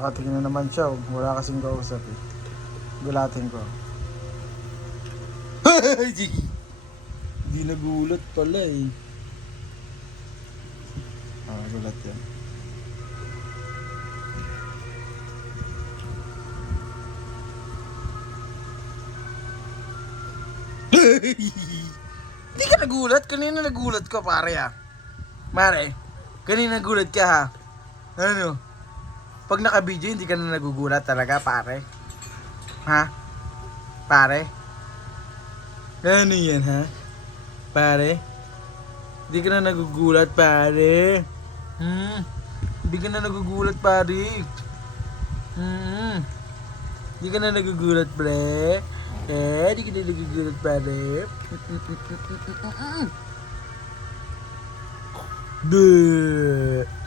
Nakatingin na naman siya. Wala kasing kausap eh. Gulatin ko. Hindi nagulat pala eh. Gulat yan. Hindi ka nagulat? Kanina nagulat ka pare ah. Mare, kanina nagulat ka ha. Ano? Pag naka-video hindi ka na nagugulat talaga pare. Ha? Pare? Ano yan ha? Pare? Hindi ka na nagugulat pare. Hindi ka na nagugulat pare. Hindi ka na nagugulat pre. Di ka na nagugulat pare. Duh.